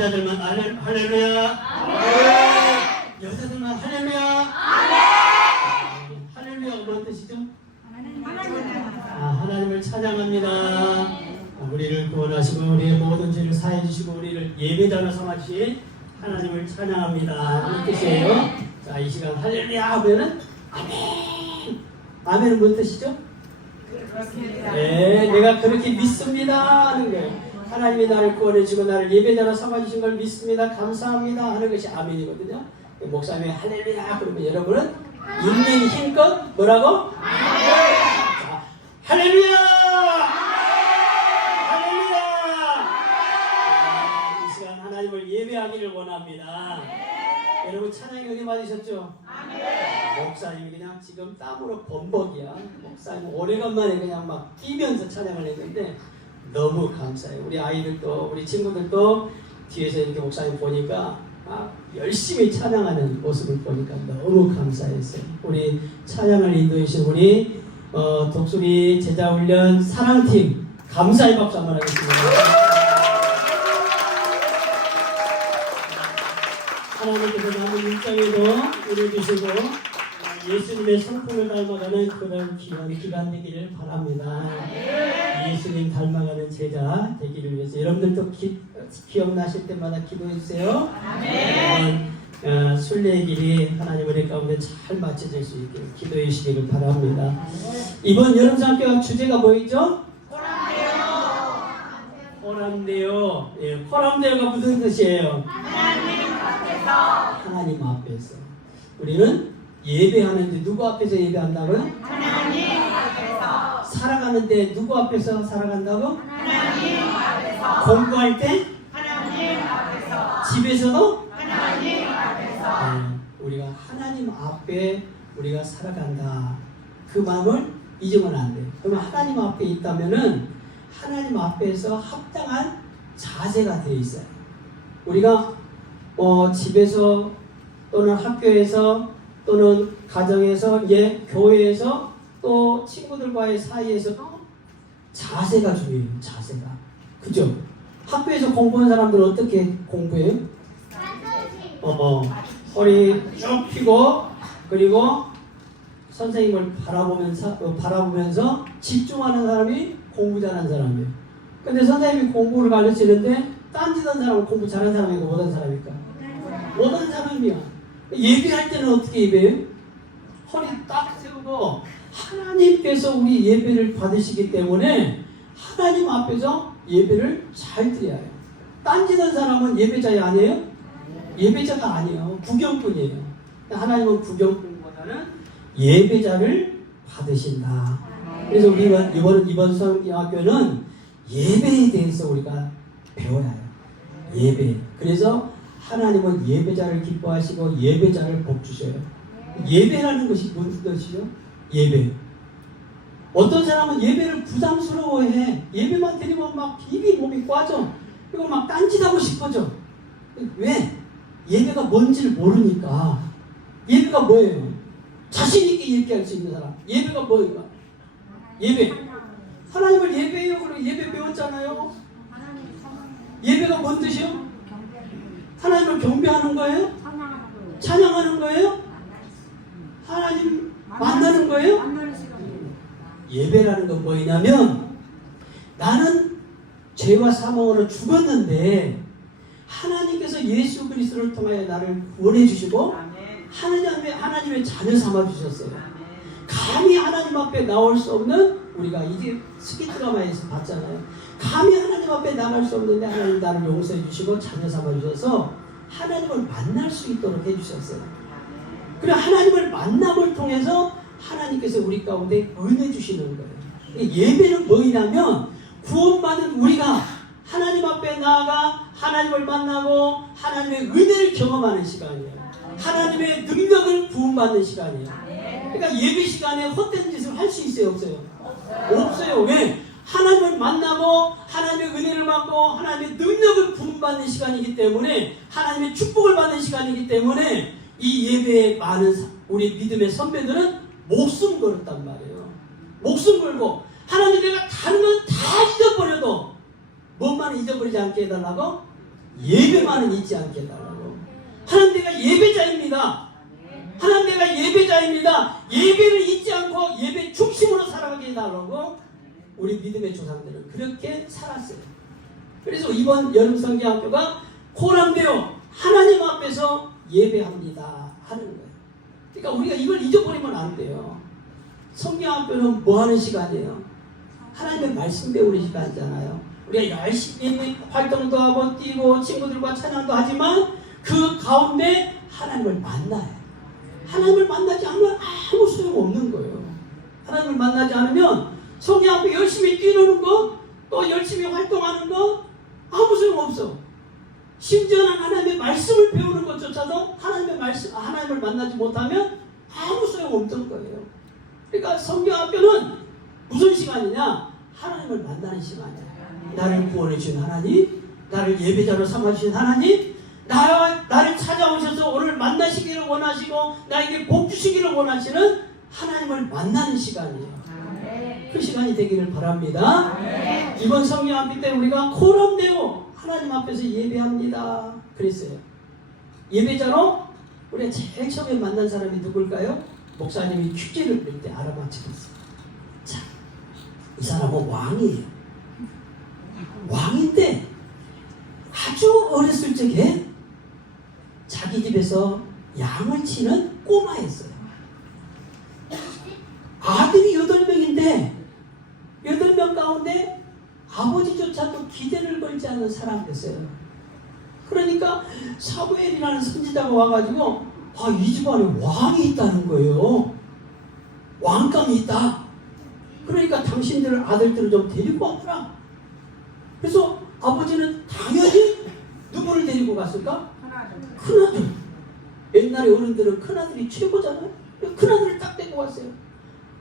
남자들만 할렐루야. 아멘. 여자들만 할렐루야. 아멘. 할렐루야가 뭔 뜻이죠? 하나님을 찬양합니다. 우리를 구원하시고 우리의 모든 죄를 사해 주시고 우리를 예배자로 삼으신 하나님을 찬양합니다. 그런 뜻이에요. 자, 이 시간 할렐루야 하면은 아멘. 아멘은 뭔 뜻이죠? 네, 내가 그렇게 믿습니다 하는 거예요. 하나님이 나를 구원해 주고 나를 예배자로 삼아 주신 걸 믿습니다. 감사합니다 하는 것이 아멘이거든요. 목사님이 할렐루야 그러면 여러분은 있는 힘껏 뭐라고? 자, 할렐루야! 할렐루야! 이 시간 하나님을 예배하기를 원합니다. 여러분 찬양이 은혜 받으셨죠? 목사님이 그냥 지금 땀으로 범벅이야. 목사님 오래간만에 그냥 막 뛰면서 찬양을 했는데 너무 감사해요. 우리 아이들도 우리 친구들도 뒤에서 이렇게 목사님 보니까 열심히 찬양하는 모습을 보니까 너무 감사했어요. 우리 찬양을 인도해 주신 우리 독수리 제자훈련 사랑팀 감사의 박수 한번 하겠습니다. 하나님께서 남은 일정에도 우리 주시고 예수님의 성품을 닮아가는 그런 귀한 기간 되기를 바랍니다. 예수님 닮아가는 제자 되기를 위해서 여러분들도 기억나실 때마다 기도해 주세요. 순례의 길이 하나님 은혜 가운데 잘 맞춰질 수 있게 기도해 주시기를 바랍니다. 이번 여름장학교 주제가 뭐였죠? 호람데요. 예, 호람데요가 무슨 뜻이에요? 하나님 앞에서. 우리는 예배하는데 누구 앞에서 예배한다고요? 하나님 앞에서. 살아가는데 누구 앞에서 살아간다고? 하나님 앞에서. 공부할 때? 하나님 앞에서. 집에서도? 하나님 앞에서. 네, 우리가 하나님 앞에 우리가 살아간다. 그 마음을 잊으면 안 돼. 그러면 하나님 앞에 있다면은 하나님 앞에서 합당한 자세가 되어 있어요. 우리가 집에서 또는 학교에서 또는 가정에서 교회에서 또 친구들과의 사이에서도 자세가 중요해요. 자세가. 그죠? 학교에서 공부하는 사람들은 어떻게 공부해요? 허리 쭉 펴고 그리고 선생님을 바라보면서 집중하는 사람이 공부 잘하는 사람이에요. 근데 선생님이 공부를 가르치는데 딴짓하는 사람은 공부 잘하는 사람이고 못하는 사람일까? 못하는 사람이야. 예배할 때는 어떻게 예배해요? 허리 딱 세우고 하나님께서 우리 예배를 받으시기 때문에 하나님 앞에서 예배를 잘 드려야 해요. 딴짓하는 사람은 예배자이 아니에요? 예배자가 아니에요. 구경꾼이에요. 하나님은 구경꾼보다는 예배자를 받으신다. 그래서 우리가 이번 성경학교는 예배에 대해서 우리가 배워야 해요. 예배. 그래서 하나님은 예배자를 기뻐하시고 예배자를 복주셔요. 예배라는 것이 무슨 뜻이죠? 예배. 어떤 사람은 예배를 부담스러워해. 예배만 드리면 막 입이 몸이 꽈져. 그리고 막 딴짓하고 싶어져. 왜? 예배가 뭔지를 모르니까. 예배가 뭐예요? 자신있게 얘기할 수 있는 사람. 예배가 뭐예요? 예배. 하나님을 예배해요. 그리고 예배 배웠잖아요. 예배가 뭔 뜻이요? 하나님을 경배하는 거예요? 찬양하는 거예요? 하나님 만나는 거예요? 예배라는 건 뭐냐면 나는 죄와 사망으로 죽었는데 하나님께서 예수 그리스도를 통하여 나를 구원해 주시고 하나님의 자녀 삼아 주셨어요. 감히 하나님 앞에 나올 수 없는 우리가 이제 스키 드라마에서 봤잖아요. 감히 하나님 앞에 나갈 수 없는데 하나님 나를 용서해 주시고 자녀 삼아 주셔서 하나님을 만날 수 있도록 해주셨어요. 그리고 하나님을 만남을 통해서 하나님께서 우리 가운데 은혜 주시는 거예요. 예배는 뭐냐면 구원받은 우리가 하나님 앞에 나아가 하나님을 만나고 하나님의 은혜를 경험하는 시간이에요. 하나님의 능력을 부음받는 시간이에요. 그러니까 예배 시간에 헛된 짓을 할 수 있어요? 없어요? 없어요. 왜? 하나님을 만나고 하나님의 은혜를 받고 하나님의 능력을 부음받는 시간이기 때문에 하나님의 축복을 받는 시간이기 때문에 이 예배에 많은 우리 믿음의 선배들은 목숨 걸었단 말이에요. 목숨 걸고 하나님 내가 다른 건 다 잊어버려도 뭔만 잊어버리지 않게 해달라고 예배만은 잊지 않게 해달라고. 하나님 내가 예배자입니다. 하나님 내가 예배자입니다. 예배를 잊지 않고 예배 중심으로 살아가게 해달라고 우리 믿음의 조상들은 그렇게 살았어요. 그래서 이번 여름 성경학교가 코람되어 하나님 앞에서 예배합니다 하는 거예요. 그러니까 우리가 이걸 잊어버리면 안 돼요. 성경학교는 뭐 하는 시간이에요? 하나님의 말씀 배우는 시간이잖아요. 우리가 열심히 활동도 하고 뛰고 친구들과 찬양도 하지만 그 가운데 하나님을 만나요. 하나님을 만나지 않으면 아무 소용없는 거예요. 하나님을 만나지 않으면 성경학교 열심히 뛰는 거, 또 열심히 활동하는 거 아무 소용없어. 심지어는 하나님의 말씀을 배우는 것조차도 하나님을 만나지 못하면 아무 소용없던 거예요. 그러니까 성경학교는 무슨 시간이냐? 하나님을 만나는 시간이야. 나를 구원해 주신 하나님, 나를 예배자로 삼아주신 하나님, 나를 찾아오셔서 오늘 만나시기를 원하시고 나에게 복 주시기를 원하시는 하나님을 만나는 시간이에요. 그 시간이 되기를 바랍니다. 이번 성경학교 때 우리가 코람되어 하나님 앞에서 예배합니다 그랬어요. 예배자로 우리가 제일 처음에 만난 사람이 누굴까요? 목사님이 퀴즈를 낼 때 알아맞히겠어요. 자, 이 사람은 왕이에요. 왕인데 아주 어렸을 적에 자기 집에서 양을 치는 꼬마였어요. 아들이 8명인데 8명 가운데 아버지조차도 기대를 걸지 않는 사람이었어요. 그러니까 사무엘이라는 선지자가 와가지고 이 집안에 왕이 있다는 거예요. 왕감이 있다. 그러니까 당신들 아들들을 좀 데리고 왔구나. 그래서 아버지는 당연히 누구를 데리고 갔을까? 큰아들. 옛날에 어른들은 큰아들이 최고잖아요. 큰아들을 딱 데리고 왔어요.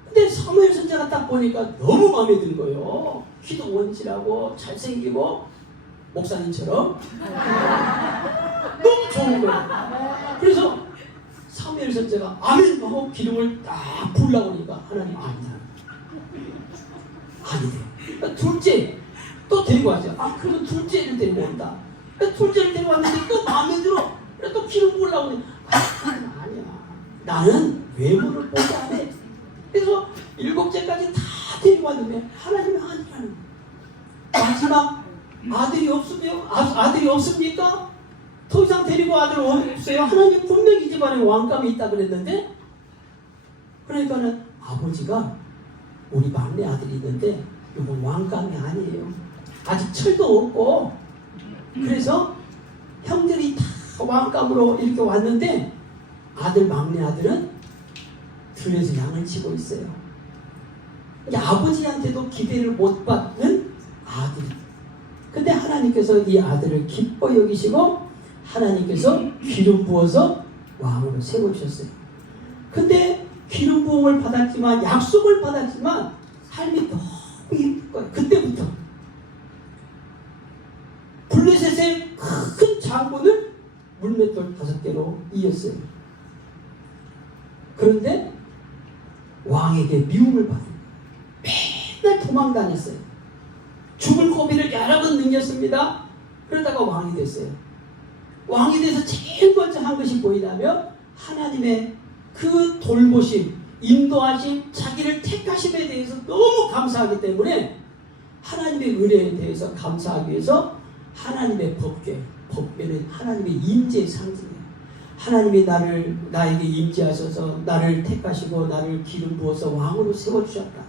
근데 사무엘 선지자가 딱 보니까 너무 마음에 든 거예요. 키도 원칠하고 잘생기고 목사님처럼 너무 좋은 거예요. 그래서 사무엘 선지자가 아멘 하고 기름을 딱 부으려고 하니까 하나님 아니다. 아니래요. 둘째 또 데리고 왔죠. 그러면 둘째를 데리고 온다. 둘째를 데리고 왔는데 또 마음에 들어. 그래서 또 기름 부으려고 하니까 아니야. 나는 외모를 보지 않아. 그래서 7째까지 다 데리고 왔는데 하나님이 아니라는 거예요. 마지막 아들이 없습니까? 더 이상 데리고 아들 없어요. 하나님 분명히 이 집안에 왕감이 있다 그랬는데, 그러니까는 아버지가 우리 막내 아들이 있는데 이건 왕감이 아니에요. 아직 철도 없고, 그래서 형들이 다 왕감으로 이렇게 왔는데 막내 아들은 들에서 양을 치고 있어요. 아버지한테도 기대를 못 받는 아들이. 근데 하나님께서 이 아들을 기뻐 여기시고 하나님께서 기름 부어서 왕으로 세우셨어요. 근데 기름 부음을 받았지만, 약속을 받았지만 삶이 너무 힘들 거예요. 그때부터 블레셋의 큰 장군을 물맷돌 5개로 이었어요. 그런데 왕에게 미움을 받은 거예요. 맨날 도망다녔어요. 죽을 고비를 여러 번 능겼습니다. 그러다가 왕이 됐어요. 왕이 돼서 제일 먼저 한 것이 뭐냐면 하나님의 그 돌보심, 인도하심, 자기를 택하심에 대해서 너무 감사하기 때문에 하나님의 은혜에 대해서 감사하기 위해서 하나님의 법궤는 하나님의 임재의 상징이에요. 하나님이 나에게 임재하셔서 나를 택하시고 나를 기름 부어서 왕으로 세워주셨다.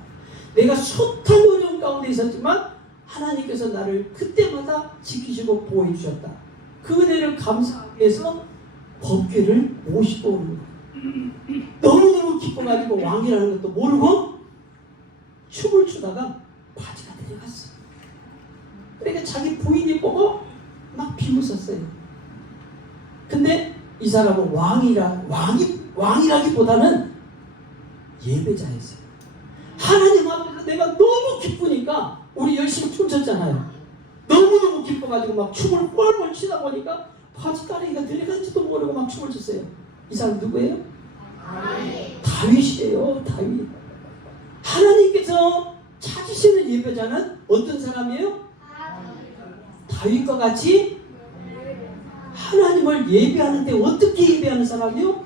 내가 숱한 어려움 가운데 있었지만 하나님께서 나를 그때마다 지키시고 보호해 주셨다. 그 은혜를 감사하기 위해서 법궤를 모시고 오는 거예요. 너무너무 기뻐가지고 왕이라는 것도 모르고 춤을 추다가 바지가 내려갔어요. 그러니까 자기 부인이 보고 막 비웃었어요. 근데 이 사람은 왕이라기보다는 예배자였어요. 하나님 앞에서 내가 너무 기쁘니까, 우리 열심히 춤췄잖아요. 너무너무 기뻐가지고 막 춤을 뻘뻘 추다 보니까 바지가랑이가 내려간지도 모르고 막 춤을 췄어요. 이 사람 누구예요? 다윗이에요. 다윗. 하나님께서 찾으시는 예배자는 어떤 사람이에요? 다윗과 같이 하나님을 예배하는데 어떻게 예배하는 사람이요?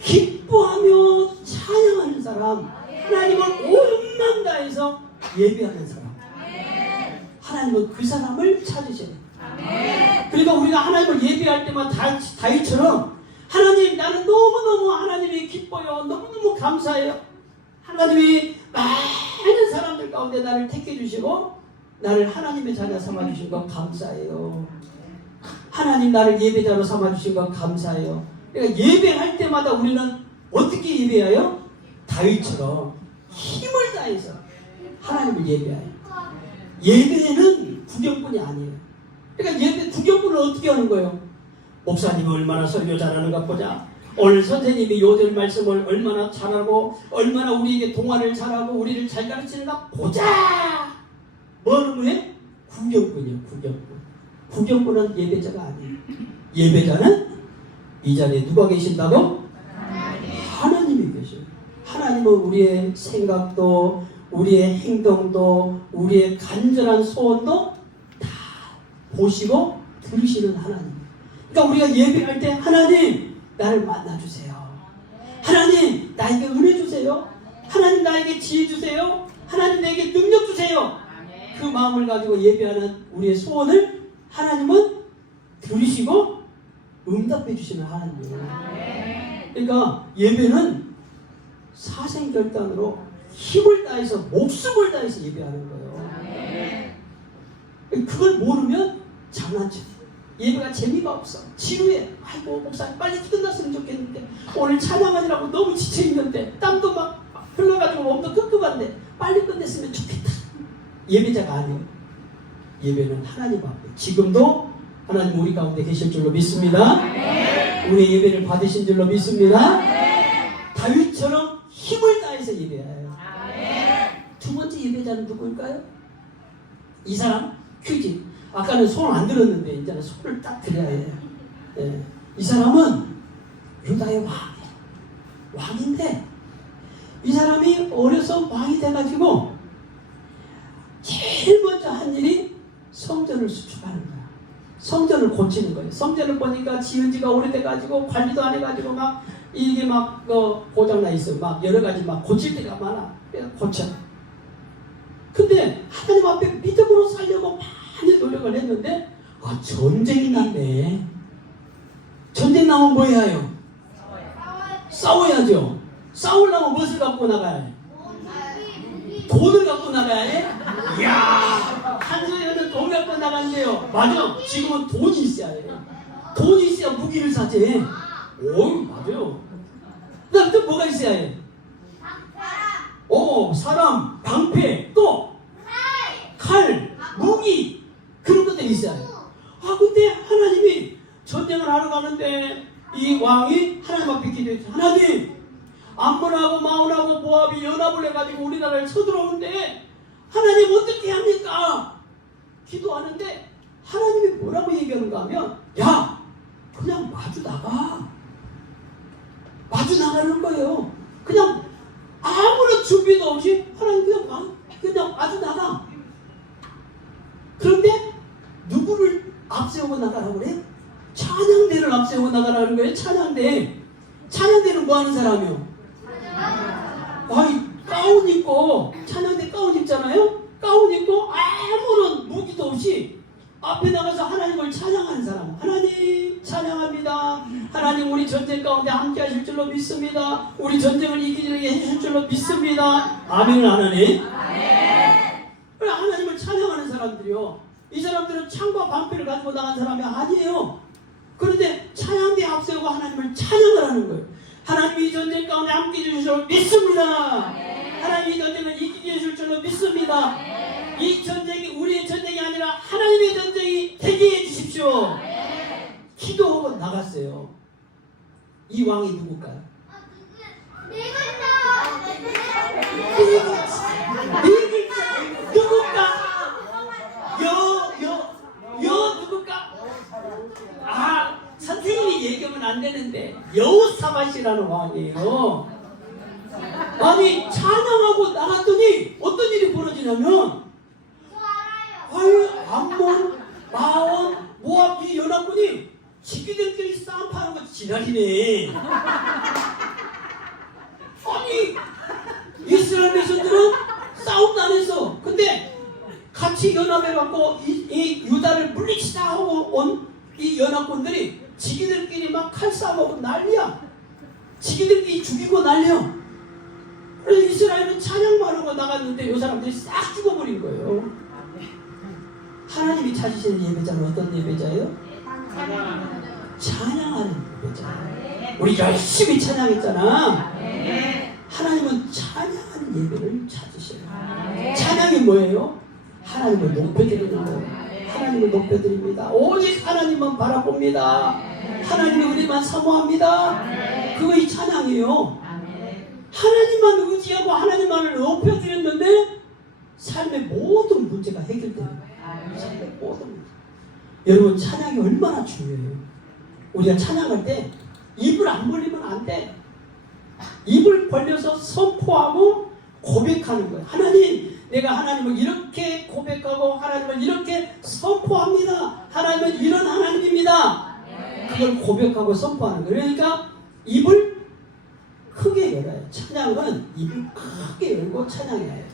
기뻐하며 찬양하는 사람, 하나님을 온 마음 다해서 예배하는 사람. 하나님은 그 사람을 찾으셔야 돼요. 그러니까 우리가 하나님을 예배할 때마다 다윗처럼 하나님, 나는 너무너무 하나님이 기뻐요. 너무너무 감사해요. 하나님이 많은 사람들 가운데 나를 택해 주시고 나를 하나님의 자녀 삼아 주신 것 감사해요. 하나님 나를 예배자로 삼아 주신 것 감사해요. 그러니까 예배할 때마다 우리는 어떻게 예배해요? 다윗처럼 힘을 다해서 하나님을 예배해요. 예배는 구경꾼이 아니에요. 그러니까 예배 구경꾼은 어떻게 하는 거예요? 목사님이 얼마나 설교 잘하는가 보자. 오늘 선생님이 요절 말씀을 얼마나 잘하고 얼마나 우리에게 동화를 잘하고 우리를 잘 가르치는가 보자. 뭐는 거예요? 구경꾼이요. 구경꾼. 구경꾼은 예배자가 아니에요. 예배자는 이 자리에 누가 계신다고? 하나님이 계셔요. 하나님은 우리의 생각도 우리의 행동도 우리의 간절한 소원도 다 보시고 들으시는 하나님. 그러니까 우리가 예배할 때 하나님 나를 만나주세요. 하나님 나에게 은혜 주세요. 하나님 나에게 지혜 주세요. 하나님 나에게 능력 주세요. 그 마음을 가지고 예배하는 우리의 소원을 하나님은 들으시고 응답해 주시는 하나님이에요. 그러니까 예배는 사생결단으로 힘을 다해서 목숨을 다해서 예배하는 거예요. 그걸 모르면 장난쳐. 예배가 재미가 없어. 지루해. 아이고 목사님 빨리 끝났으면 좋겠는데 오늘 찬양하느라고 너무 지쳐있는데 땀도 막 흘러가지고 몸도 끄끄한데 빨리 끝냈으면 좋겠다. 예배자가 아니에요. 예배는 하나님 앞에 지금도 하나님 우리 가운데 계실 줄로 믿습니다. 우리 예배를 받으신 줄로 믿습니다. 다윗처럼 힘을 다해서 예배해요. 두 번째 예배자는 누구일까요? 이 사람 퀴즈. 아까는 손 안 들었는데 이제는 손을 딱 들어야 해요. 예. 이 사람은 유다의 왕이에요. 왕인데 이 사람이 어려서 왕이 돼가지고 제일 먼저 한 일이 성전을 수축하는 거야. 성전을 고치는 거예요. 성전을 보니까 지은 지가 오래돼가지고 관리도 안 해가지고 막 이게 막 고장나 있어. 막 여러 가지 막 고칠 때가 많아. 그래서 고쳐. 근데 하나님 앞에 믿음으로 살려고 많이 노력을 했는데 전쟁이 났네. 전쟁 나면 뭐 해야 해요? 싸워야죠. 싸우려면 무엇을 갖고 나가야 해? 돈을 갖고 나가야 해? 이야, 한소에는 돈 갖고 나간대요. 맞아. 지금은 돈이 있어야 해요. 돈이 있어야 무기를 사지. 오, 맞아요. 그 다음 또 뭐가 있어야 해? 사람, 방패, 또 칼, 무기, 그런 것들이 있어야 해. 근데 하나님이 전쟁을 하러 가는데 이 왕이 하나님 앞에 기도했죠. 하나님, 암몬하고 마온하고 모압이 연합을 해가지고 우리나라를 쳐들어오는데 하나님 어떻게 합니까? 기도하는데 하나님이 뭐라고 얘기하는가 하면 야, 그냥 마주 나가. 마주 나가는 거예요. 그냥 아무런 준비도 없이 하나님 그냥 마주 나가. 그런데 누구를 앞세우고 나가라고 그래요? 찬양대를 앞세우고 나가라는 거예요. 찬양대. 찬양대는 뭐 하는 사람이요? 가운 입고 찬양대 가운 입잖아요. 가운 입고 아무런 무기도 없이 앞에 나가서 하나님을 찬양하는 사람. 하나님 찬양합니다. 하나님 우리 전쟁 가운데 함께 하실 줄로 믿습니다. 우리 전쟁을 이기게 해주실 줄로 믿습니다. 아멘을 안 하네. 하나님을 찬양하는 사람들이요. 이 사람들은 창과 방패를 가지고 나간 사람이 아니에요. 그런데 찬양대 앞세우고 하나님을 찬양을 하는 거예요. 하나님이 이 전쟁 가운데 함께 해주실 줄로 믿습니다. 하나님이 이 전쟁을 이기게 해줄 줄로 믿습니다. 이 전쟁이 우리의 전쟁이 아니라 하나님의 전쟁이 되게 해주십시오. 기도하고 나갔어요. 이 왕이 누굴까요? 네 글자. 누굴까? 누굴까? 선생님이 얘기하면 안 되는데 여호사밧이라는 왕이에요. 아니 찬양하고 나갔더니 어떤 일이 벌어지냐면 암몬, 마온, 모압 이 지랄이네. 아니 이스라엘 백성들은 싸움도 안 했어. 근데 같이 연합해갖고 이 유다를 물리치자 하고 온 이 연합군들이 지기들끼리 막 칼싸움하고 난리야. 지기들끼리 죽이고 난리야. 그래서 이스라엘은 찬양만 하고 나갔는데 이 사람들이 싹 죽어버린 거예요. 하나님이 찾으시는 예배자는 어떤 예배자예요? 찬양하는 예배자. 우리 열심히 찬양했잖아. 하나님은 찬양하는 예배를 찾으셔요. 찬양이 뭐예요? 하나님을 높여드리는 거예요. 하나님을 높여드립니다. 오직 하나님만 바라봅니다. 하나님이 우리만 사모합니다. 그거이 찬양이에요. 하나님만 의지하고 하나님만을 높여드렸는데 삶의 모든 문제가 해결돼요. 삶의 모든 문제. 여러분 찬양이 얼마나 중요해요. 우리가 찬양할 때 입을 안 벌리면 안 돼. 입을 벌려서 선포하고 고백하는 거예요. 하나님, 내가 하나님을 이렇게 고백하고 하나님을 이렇게 선포합니다. 하나님은 이런 하나님입니다. 그걸 고백하고 선포하는 거예요. 그러니까 입을 크게 열어요. 찬양은 입을 크게 열고 찬양해야 해요.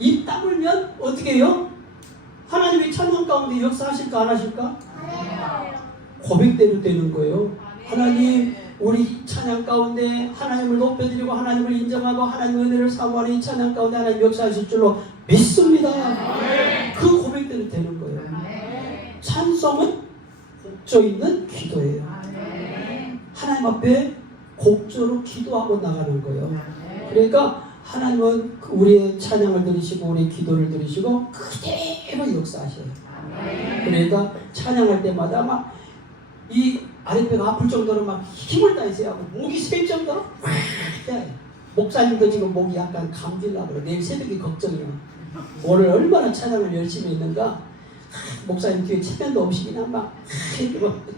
입 다물면 어떻게 해요? 하나님이 찬양 가운데 역사하실까 안 하실까? 고백대로 되는 거예요. 하나님, 우리 찬양 가운데 하나님을 높여드리고 하나님을 인정하고 하나님의 은혜를 사모하는 이 찬양 가운데 하나님 역사하실 줄로 믿습니다. 그 고백대로 되는 거예요. 찬송은 곡조 있는 기도예요. 하나님 앞에 곡조로 기도하고 나가는 거예요. 그러니까 하나님은 우리의 찬양을 들으시고 우리의 기도를 들으시고 그대로 역사하셔요. 그러니까 찬양할 때마다 막 이 아랫배가 아플 정도로 막 힘을 다해서 하고 목이 셀 정도로 막 목사님도 지금 목이 약간 감질나 그래. 내일 새벽이 걱정이야. 오늘 얼마나 찬양을 열심히 했는가. 목사님 뒤에 체면도 없이 그냥 막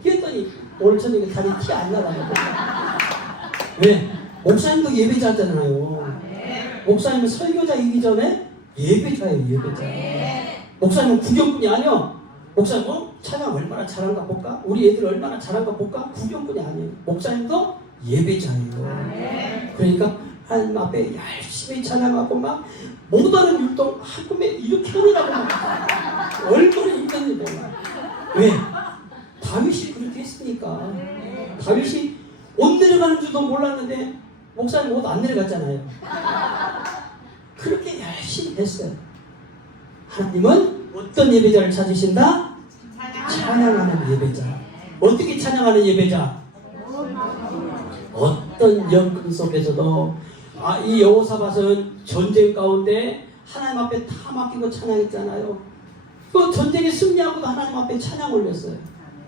뛰었더니 오늘 저녁에 다리 티 안 나가지고. 왜? 목사님도 예배자잖아요. 목사님은 설교자이기 전에 예배자예요. 예배자. 목사님은 구경꾼이 아니야. 목사님은 찬양 얼마나 잘한가 볼까? 우리 애들 얼마나 잘한가 볼까? 구경꾼이 아니에요. 목사님도 예배자예요. 그러니까 하나님 앞에 열심히 찬양하고 막 못하는 율동 한꿈에 이렇게 하느라고 막 얼마나 힘든지 몰라. 왜? 다윗이 그렇게 했으니까. 다윗이 옷 내려가는 줄도 몰랐는데 목사님 옷 안 내려갔잖아요. 그렇게 열심히 했어요. 하나님은 어떤 예배자를 찾으신다? 찬양하는 예배자. 어떻게 찬양하는 예배자? 어떤 연금 속에서도 이 여호사밧은 전쟁 가운데 하나님 앞에 다 맡기고 찬양했잖아요. 그 전쟁에 승리하고도 하나님 앞에 찬양 올렸어요.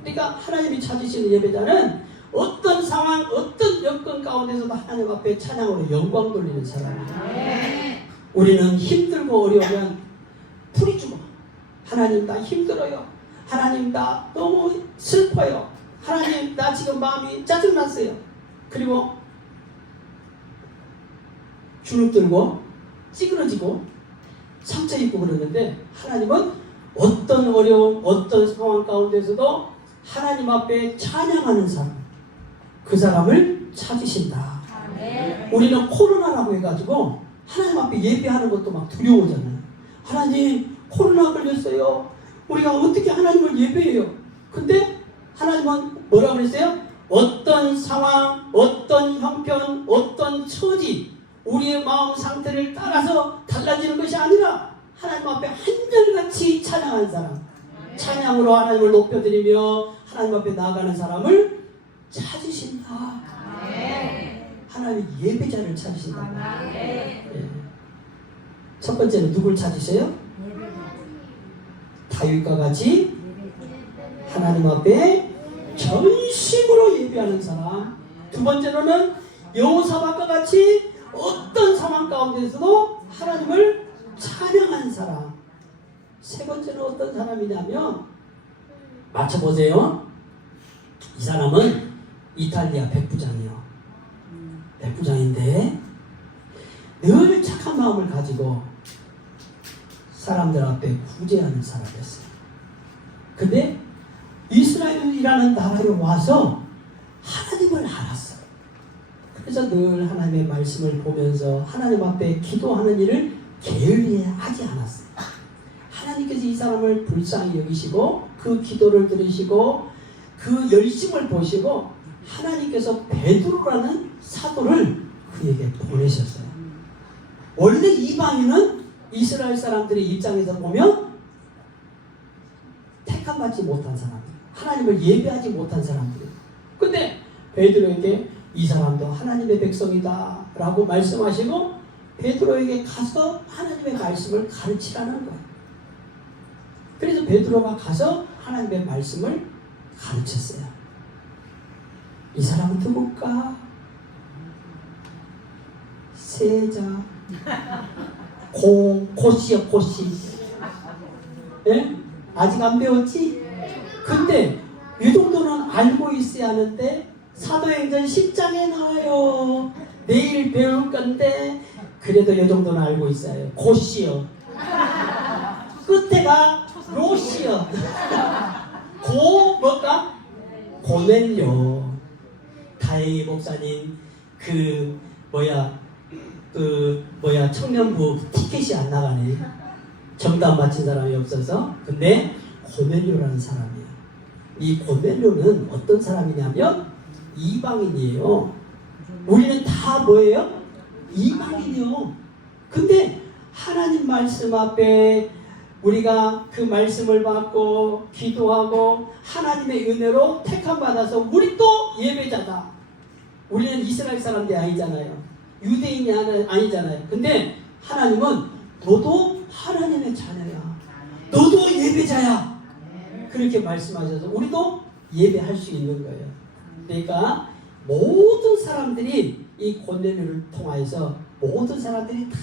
그러니까 하나님이 찾으시는 예배자는 어떤 상황, 어떤 여건 가운데서도 하나님 앞에 찬양으로 영광 돌리는 사람이에요. 우리는 힘들고 어려우면 부리주고 하나님 나 힘들어요. 하나님 나 너무 슬퍼요. 하나님 나 지금 마음이 짜증났어요. 그리고 주눅 들고 찌그러지고 상처 입고 그러는데 하나님은 어떤 어려움, 어떤 상황 가운데서도 하나님 앞에 찬양하는 사람, 그 사람을 찾으신다. 우리는 코로나라고 해가지고 하나님 앞에 예배하는 것도 막 두려워잖아요. 하나님 코로나 걸렸어요. 우리가 어떻게 하나님을 예배해요? 근데 하나님은 뭐라고 그랬어요? 어떤 상황, 어떤 형편, 어떤 처지, 우리의 마음 상태를 따라서 달라지는 것이 아니라 하나님 앞에 한결같이 찬양하는 사람, 찬양으로 하나님을 높여드리며 하나님 앞에 나아가는 사람을 찾으신다. 하나님의 예배자를 찾으신다. 첫 번째는 누굴 찾으세요? 다윗과 같이 하나님 앞에 전심으로 예배하는 사람. 두 번째로는 여호사밧과 같이 어떤 상황 가운데서도 하나님을 찬양하는 사람. 세 번째는 어떤 사람이냐면 맞춰보세요. 이 사람은 이탈리아 백부장이요. 백부장인데 늘 착한 마음을 가지고 사람들 앞에 구제하는 사람이었어요. 근데 이스라엘이라는 나라에 와서 하나님을 알았어요. 그래서 늘 하나님의 말씀을 보면서 하나님 앞에 기도하는 일을 게을리하지 않았어요. 하나님께서 이 사람을 불쌍히 여기시고 그 기도를 들으시고 그 열심을 보시고 하나님께서 베드로라는 사도를 그에게 보내셨어요. 원래 이방인은 이스라엘 사람들의 입장에서 보면 택함받지 못한 사람들, 하나님을 예배하지 못한 사람들. 근데 베드로에게 이 사람도 하나님의 백성이다 라고 말씀하시고 베드로에게 가서 하나님의 말씀을 가르치라는 거예요. 그래서 베드로가 가서 하나님의 말씀을 가르쳤어요. 이 사람은 누굴까? 세자 고시요 고시. 예? 아직 안 배웠지? 근데 이 정도는 알고 있어야 하는데 사도행전 10장에 나와요. 내일 배울 건데 그래도 이 정도는 알고 있어요. 고시요. 끝에가 로시요. 뭘까? 고넬료. 다행히 목사님 청년부 티켓이 안 나가네. 정답 맞힌 사람이 없어서. 근데 고넬료라는 사람이에요. 이 고넬료는 어떤 사람이냐면 이방인이에요. 우리는 다 뭐예요? 이방인이요. 근데 하나님 말씀 앞에 우리가 그 말씀을 받고 기도하고 하나님의 은혜로 택함 받아서 우리 또 예배자다. 우리는 이스라엘 사람들이 아니잖아요. 유대인이 아니잖아요. 근데 하나님은 너도 하나님의 자녀야. 너도 예배자야. 그렇게 말씀하셔서 우리도 예배할 수 있는 거예요. 그러니까 모든 사람들이 이 고넬료를 통하여서 모든 사람들이 다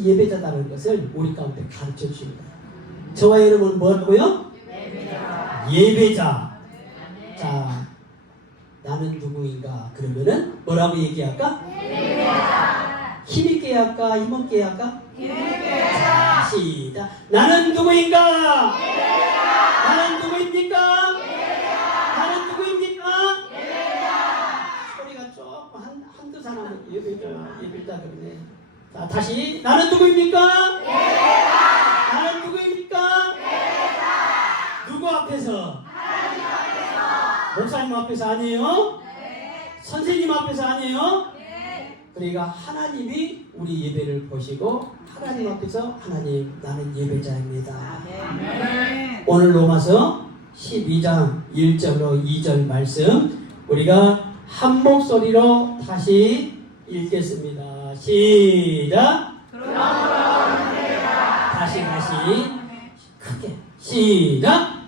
예배자다는 것을 우리 가운데 가르쳐 주신 거예요. 저와 여러분 뭐라고요? 예배자. 자, 나는 누구인가? 그러면은 뭐라고 얘기할까? 예배자. 힘있게 할까? 힘없게 할까? 예배자. 시작. 나는 누구인가? 예배자. 나는 누구입니까? 예배자. 나는 누구입니까? 예배자. 소리가 조금 한두 사람은 예배자 그러네. 자, 다시. 나는 누구입니까? 예배자. 나는 누구입니까? 예배자. 누구 앞에서? 하나님 앞에서. 목사님 앞에서 아니에요? 네. 선생님 앞에서 아니에요? 네. 그러니까 하나님이 우리 예배를 보시고 하나님 앞에서 하나님 나는 예배자입니다. 네. 오늘 로마서 12장 1절로 2절 말씀 우리가 한 목소리로 다시 읽겠습니다. 시작. 다시 크게 시작.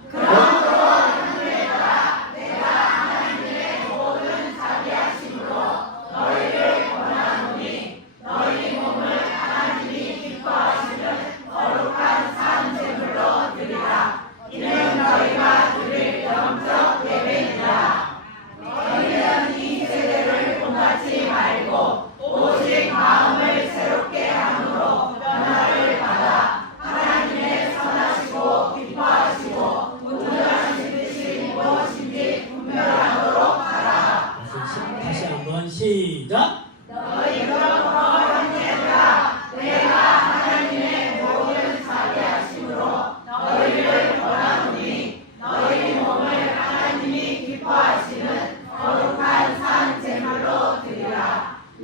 시작. 너희가 거룩하니라 내가 하나님의 모든 자비하심으로 너희를 권하노니 너희 몸을 하나님이 기뻐하시는 거룩한 산 제물로 드리라.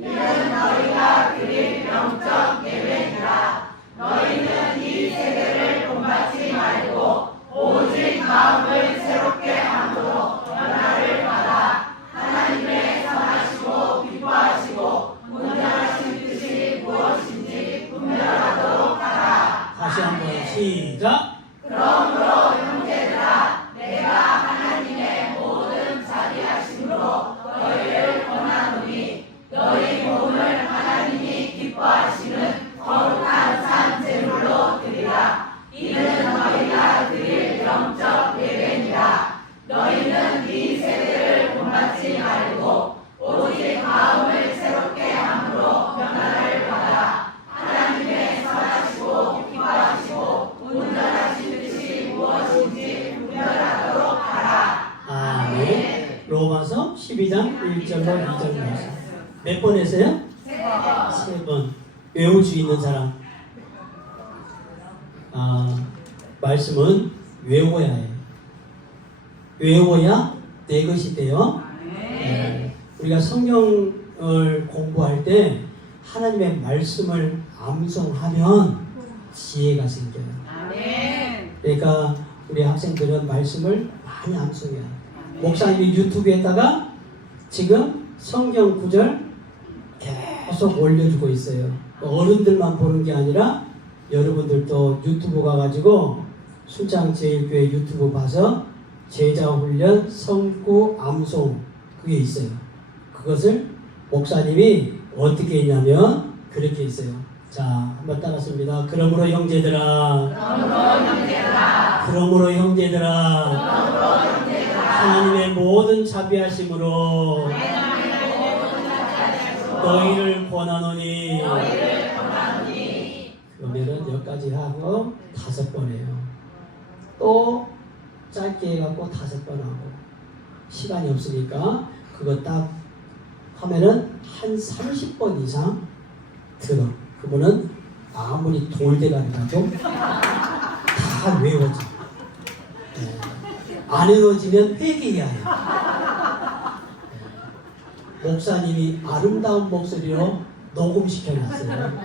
이는 너희가 드릴 영적 예배니라. 너희는 이 세대를 본받지 말고 오직 마음을 새롭게 함으로 변화를 받아 하나님의 선하시고 기뻐하시고 온전하신 뜻이 무엇인지 분별하도록 하라. 다시 한번 시작. 그러므로 형제들아 내가 하나님의 모든 자비하심으로 너희를 권하노니 너희 몸을 하나님이 기뻐하시는 거룩한 산 제물로 드리라. 이는 너희가 드릴 영적 예배니라. 12장 1절로 2절 말씀. 몇 번 했어요? 3번. 외울 수 있는 사람. 말씀은 외워야 해요. 외워야 내 것이 돼요. 우리가 성경을 공부할 때 하나님의 말씀을 암송하면 지혜가 생겨요. 그러니까 우리 학생들은 말씀을 많이 암송해요. 목사님이 유튜브에다가 지금 성경 구절 계속 올려주고 있어요. 어른들만 보는 게 아니라 여러분들도 유튜브 가가지고 순창제일교회 유튜브 봐서 제자훈련 성구 암송 그게 있어요. 그것을 목사님이 어떻게 했냐면 그렇게 있어요. 자, 한번 따라습니다. 그러므로 형제들아, 하나님의 모든 자비하심으로 너희를 권하노니. 그러면은 여기까지 하고 5번 해요. 또 짧게 해갖고 5번 하고 시간이 없으니까 그거 딱 하면은 한 30번 이상 들어. 그러면은 아무리 돌대가리 가도 다 외워져. 안 외워지면 회개해야 해요. 목사님이 아름다운 목소리로 녹음시켜놨어요.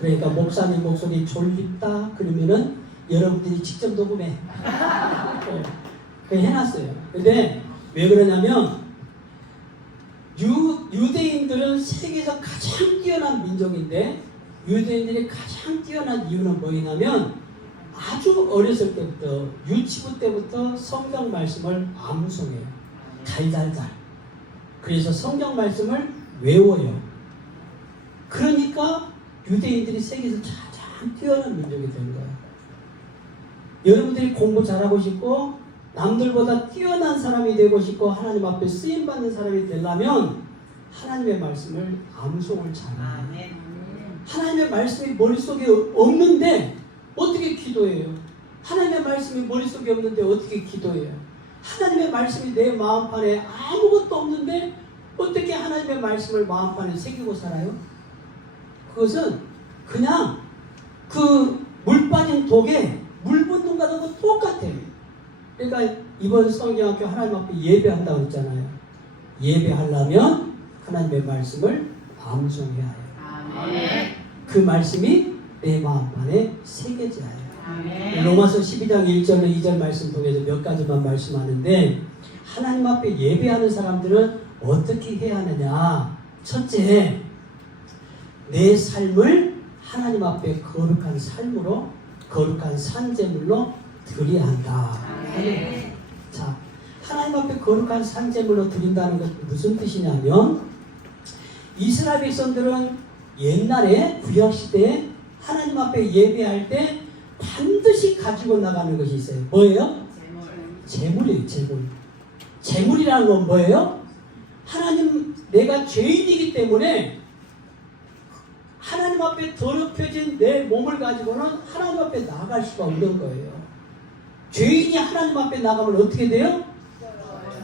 그러니까 목사님 목소리 졸립다 그러면은 여러분들이 직접 녹음해. 해놨어요. 근데 왜 그러냐면 유대인들은 세계에서 가장 뛰어난 민족인데 유대인들이 가장 뛰어난 이유는 뭐냐면 아주 어렸을 때부터 유치부 때부터 성경 말씀을 암송해요. 달달달. 그래서 성경 말씀을 외워요. 그러니까 유대인들이 세계에서 가장 뛰어난 민족이 된 거예요. 여러분들이 공부 잘하고 싶고 남들보다 뛰어난 사람이 되고 싶고 하나님 앞에 쓰임받는 사람이 되려면 하나님의 말씀을 암송을 잘해요. 하나님의 말씀이 머릿속에 없는데 어떻게 기도해요? 하나님의 말씀이 머릿속에 없는데 어떻게 기도해요? 하나님의 말씀이 내 마음판에 아무것도 없는데 어떻게 하나님의 말씀을 마음판에 새기고 살아요? 그것은 그냥 그 물 빠진 독에 물 붓는 거하고 똑같아요. 그러니까 이번 성경학교 하나님 앞에 예배한다고 했잖아요. 예배하려면 하나님의 말씀을 암송해야 해요. 그 말씀이 내 마음판에 새겨져야 해요. 로마서 12장 1절로 2절 말씀 통해서 몇 가지만 말씀하는데 하나님 앞에 예배하는 사람들은 어떻게 해야 하느냐. 첫째, 내 삶을 하나님 앞에 거룩한 삶으로 거룩한 산제물로 드려야 한다. 자, 하나님 앞에 거룩한 산제물로 드린다는 것은 무슨 뜻이냐면 이스라엘 백성들은 옛날에 구약시대에 하나님 앞에 예배할 때 반드시 가지고 나가는 것이 있어요. 뭐예요? 제물이에요. 제물이라는 건 뭐예요? 하나님, 내가 죄인이기 때문에 하나님 앞에 더럽혀진 내 몸을 가지고는 하나님 앞에 나갈 수가 없는 거예요. 죄인이 하나님 앞에 나가면 어떻게 돼요?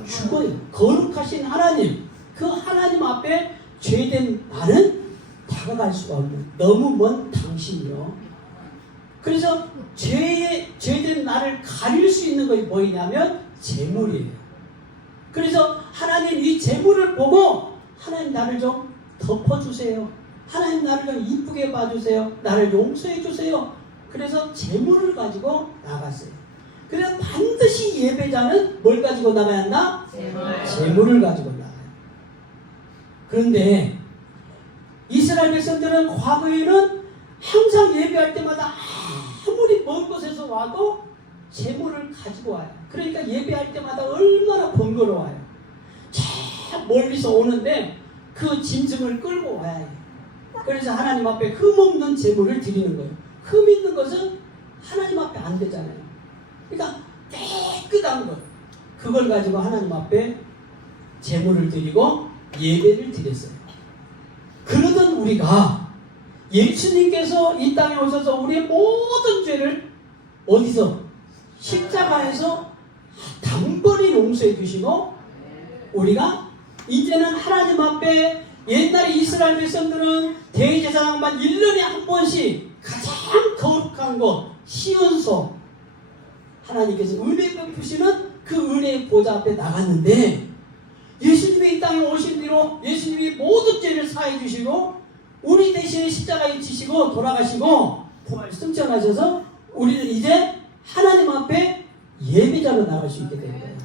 죽어요. 거룩하신 하나님, 그 하나님 앞에 죄된 나는 다가갈 수가 없는, 너무 먼 당신이요. 그래서 죄된 나를 가릴 수 있는 것이 뭐냐면 제물이에요. 그래서 하나님 이 제물을 보고 하나님 나를 좀 덮어주세요. 하나님 나를 좀 이쁘게 봐주세요. 나를 용서해 주세요. 그래서 제물을 가지고 나갔어요. 그래서 반드시 예배자는 뭘 가지고 나가야 한다? 제물을 가지고 나가요. 그런데 이스라엘 백성들은 과거에는 항상 예배할 때마다 아무리 먼 곳에서 와도 제물을 가지고 와요. 그러니까 예배할 때마다 얼마나 번거로워요. 참 멀리서 오는데 그 짐승을 끌고 와야 해요. 그래서 하나님 앞에 흠없는 제물을 드리는 거예요. 흠 있는 것은 하나님 앞에 안 되잖아요. 그러니까 깨끗한 것, 그걸 가지고 하나님 앞에 제물을 드리고 예배를 드렸어요. 그러던 우리가 예수님께서 이 땅에 오셔서 우리의 모든 죄를 어디서? 십자가에서 단번에 용서해 주시고 우리가 이제는 하나님 앞에 옛날에 이스라엘 백성들은 대제사장만 1년에 한 번씩 가장 거룩한 곳 시온소 하나님께서 은혜 베푸시는 그 은혜의 보좌 앞에 나갔는데 예수님이 이 땅에 오신 뒤로 예수님이 모든 죄를 사해 주시고 우리 대신에 십자가에 지시고 돌아가시고 부활 승천하셔서 우리는 이제 하나님 앞에 예배자로 나갈 수 있게 된 거예요.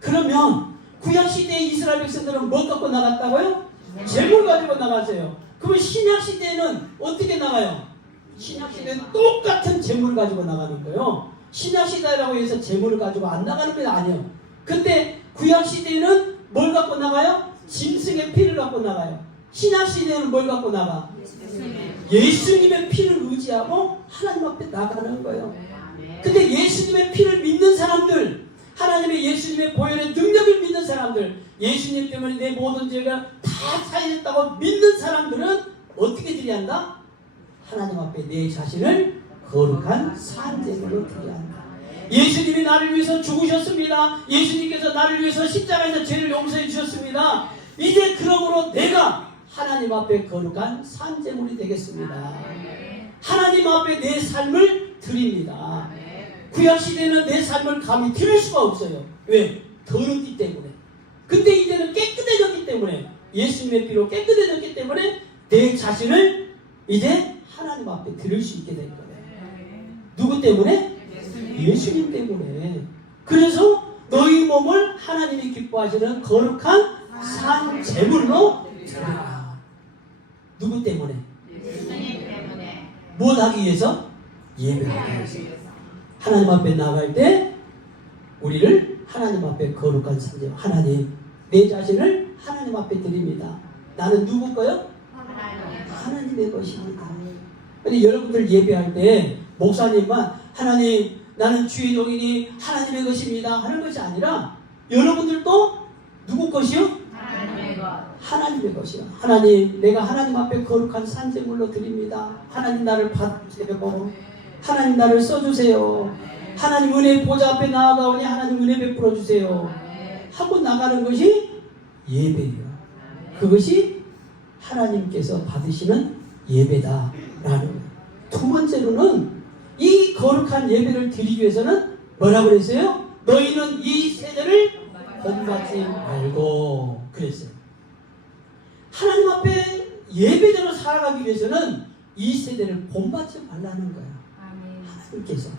그러면 구약시대의 이스라엘 백성들은 뭐 갖고 나갔다고요? 재물 가지고 나갔어요. 그러면 신약시대에는 어떻게 나가요? 신약시대는 똑같은 재물을 가지고 나가는 거예요. 신약시대라고 해서 재물을 가지고 안 나가는 게 아니에요. 근데 구약시대에는 뭘 갖고 나가요? 짐승의 피를 갖고 나가요. 신약시대에는 뭘 갖고 나가? 예수님의 피를 의지하고 하나님 앞에 나가는 거예요. 근데 예수님의 피를 믿는 사람들, 하나님의 예수님의 보혈의 능력을 믿는 사람들, 예수님 때문에 내 모든 죄가 다 사해졌다고 믿는 사람들은 어떻게 드려야 한다? 하나님 앞에 내 자신을 거룩한 산제물로 드려야 한다. 예수님이 나를 위해서 죽으셨습니다. 예수님께서 나를 위해서 십자가에서 죄를 용서해 주셨습니다. 이제 그러므로 내가 하나님 앞에 거룩한 산제물이 되겠습니다. 하나님 앞에 내 삶을 드립니다. 구약시대는 내 삶을 감히 드릴 수가 없어요. 왜? 더럽기 때문에. 근데 이제는 깨끗해졌기 때문에, 예수님의 피로 깨끗해졌기 때문에 내 자신을 이제 하나님 앞에 드릴 수 있게 된 거예요. 누구 때문에? 예수님 때문에. 그래서 너희 몸을 하나님이 기뻐하시는 거룩한 산 제물로 드리라. 누구 때문에? 예수님 때문에. 무엇 하기 위해서? 예배하기 위해서. 하나님 앞에 나갈 때 우리를 하나님 앞에 거룩한 산제물, 하나님 내 자신을 하나님 앞에 드립니다. 나는 누구 거요? 하나님의 것입니다. 근데 여러분들 예배할 때 목사님만 하나님 나는 주의 종이니 하나님의 것입니다 하는 것이 아니라 여러분들도 누구 것이요? 하나님의 것. 하나님의 것이요. 하나님 내가 하나님 앞에 거룩한 산제물로 드립니다. 하나님 나를 받으세요. 하나님 나를 써주세요. 하나님 은혜의 보좌 앞에 나아가오니 하나님 은혜 베풀어 주세요 하고 나가는 것이 예배예요. 그것이 하나님께서 받으시는 예배다라는 거예요. 두 번째로는 이 거룩한 예배를 드리기 위해서는 뭐라고 그랬어요? 너희는 이 세대를 본받지 말고 그랬어요. 하나님 앞에 예배자로 살아가기 위해서는 이 세대를 본받지 말라는 거예요. 하나님께서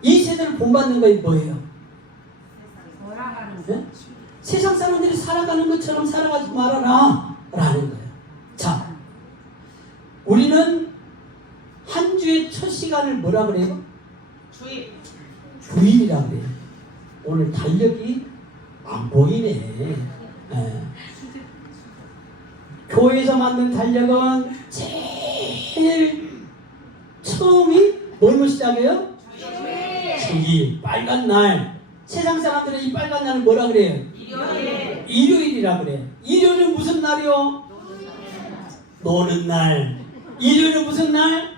이 세대를 본받는 것이 뭐예요? 네? 세상 사람들이 살아가는 것처럼 살아가지 말아라 라는 거예요. 자, 우리는 한 주의 첫 시간을 뭐라 그래요? 주일이라고 그래요. 오늘 달력이 안 보이네. 네. 교회에서 만든 달력은 제일 처음이 뭘로 시작해요? 주일, 빨간 날. 세상 사람들은 이 빨간 날을 뭐라 그래요? 일요일이라 그래. 일요일은 무슨 날이요? 노는 날. 일요일은 무슨 날?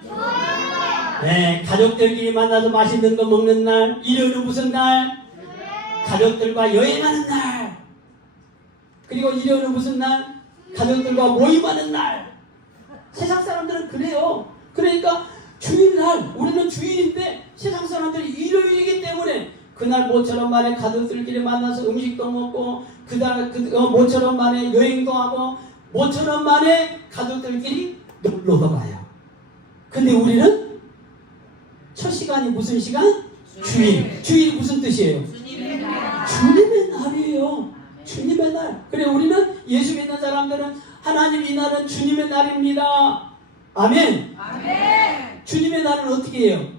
네, 가족들끼리 만나서 맛있는 거 먹는 날. 일요일은 무슨 날? 가족들과 여행하는 날. 그리고 일요일은 무슨 날? 가족들과 모임하는 날. 세상 사람들은 그래요. 그러니까 주일날, 우리는 주일인데 세상 사람들이 일요일이기 때문에 그날 모처럼 만에 가족들끼리 만나서 음식도 먹고 모처럼 만에 여행도 하고 모처럼 만에 가족들끼리 놀러도 가요. 근데 우리는 첫 시간이 무슨 시간? 주일. 주일이 무슨 뜻이에요? 주님의 날이에요. 주님의 날. 그래 우리는 예수 믿는 사람들은 하나님 이 날은 주님의 날입니다. 아멘. 아멘. 주님의 날은 어떻게 해요?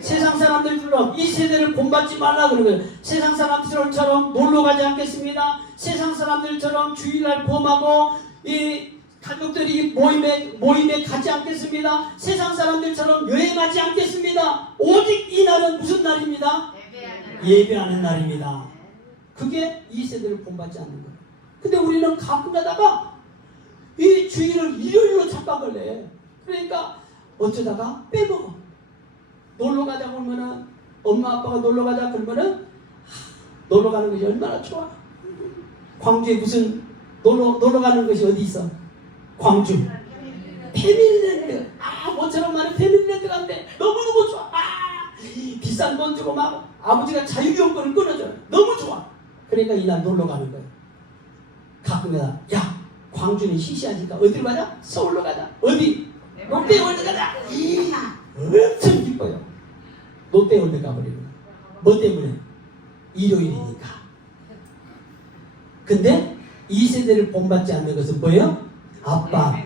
세상 사람들처럼 이 세대를 본받지 말라 그러고요. 세상 사람들처럼 놀러 가지 않겠습니다. 세상 사람들처럼 주일날 범하고 이 가족들이 모임에 가지 않겠습니다. 세상 사람들처럼 여행하지 않겠습니다. 오직 이 날은 무슨 날입니다? 예배하는 날입니다. 그게 이 세대를 본받지 않는 거예요. 근데 우리는 가끔 가다가 이 주일을 일요일로 착각을 해. 그러니까 어쩌다가 빼먹어. 놀러 가자 그러면은 엄마 아빠가 놀러 가자 그러면은 놀러 가는 것이 얼마나 좋아. 광주에 무슨 놀러 가는 것이 어디 있어? 광주. 패밀리랜드. 모처럼 많은 패밀리랜드 간대. 너무너무 좋아. 비싼 돈 주고 막 아버지가 자유이용권을 끊어줘요. 너무 좋아. 그러니까 이날 놀러 가는 거예요. 가끔가다 야, 광주는 시시하니까 어디로 가자? 서울로 가자. 어디? 롯데월드 가자. 엄청 기뻐요. 롯데월드 가버리고. 뭐 때문에? 일요일이니까. 근데 이 세대를 본받지 않는 것은 뭐예요? 아빠,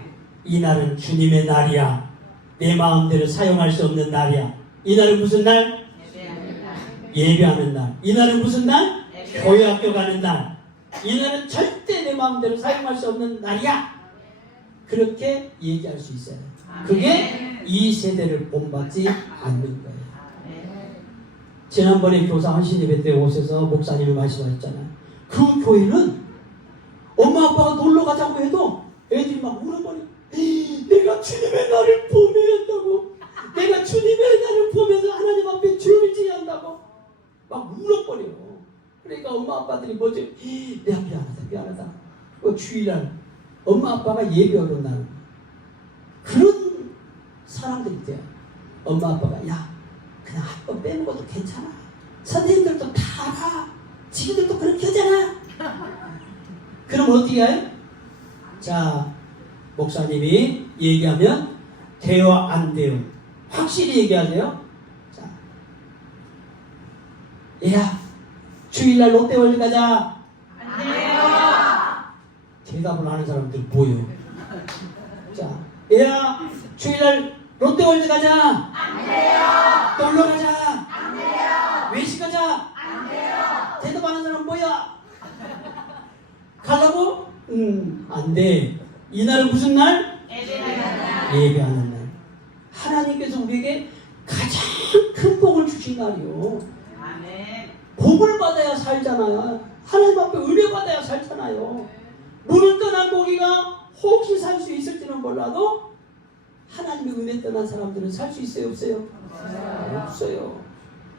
이날은 주님의 날이야. 내 마음대로 사용할 수 없는 날이야. 이날은 무슨 날? 예배하는 날. 이날은 무슨 날? 교회 학교 가는 날. 이날은 절대 내 마음대로 사용할 수 없는 날이야. 그렇게 얘기할 수 있어요. 그게 이 세대를 본받지 않는 거예요. 지난번에 교사 한신 예배 때 오셔서 목사님이 말씀하셨잖아요. 그 교회는 엄마 아빠가 놀러 가자고 해도 애들이 막 울어버려. 내가 주님의 날을 보내야 한다고. 내가 주님의 날을 보면서 하나님 앞에 죄를 지어야 한다고 막 울어버려. 그러니까 엄마 아빠들이 뭐지? 내가 미안하다. 그 주일날 엄마 아빠가 예배하러 나는 그런 사람들이 있대요. 엄마 아빠가 야, 그냥 한 번 빼는 것도 괜찮아. 선생님들도 다 알아. 지금들도 그렇게 하잖아. 그럼 어떻게 해요? 자, 목사님이 얘기하면 돼요, 안 돼요? 확실히 얘기하세요. 자, 얘야, 주일날 롯데월드 가자. 안 돼요. 대답을 하는 사람들 보여. 자, 얘야, 주일날 롯데월드 가자. 안 돼요. 놀러 가자. 안 돼요. 외식 가자. 안 돼요. 대답하는 사람 뭐야? 가려고? 안 돼. 이날은 무슨 날? 예배하는 날. 하나님께서 우리에게 가장 큰 복을 주신 날이요. 아멘. 복을 받아야 살잖아요. 하나님 앞에 은혜 받아야 살잖아요. 물을 떠난 고기가 혹시 살 수 있을지는 몰라도 하나님의 은혜 떠난 사람들은 살 수 있어요, 없어요? 없어요.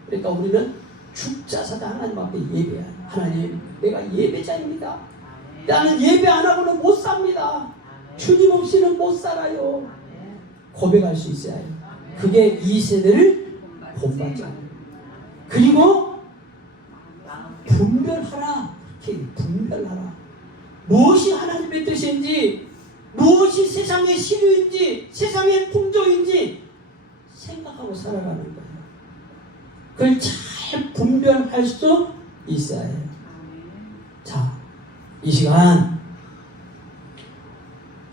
그러니까 우리는 죽자사자 하나님 앞에 예배해야 해요. 하나님, 내가 예배자입니다. 나는 예배 안 하고는 못 삽니다. 주님 없이는 못 살아요. 고백할 수 있어야 해요. 그게 이 세대를 본받죠. 그리고 분별하라. 이렇게 분별하라. 무엇이 하나님의 뜻인지, 무엇이 세상의 시류인지, 세상의 풍조인지 생각하고 살아가는 거예요. 그걸 잘 분별할 수 있어야 해요. 자, 이 시간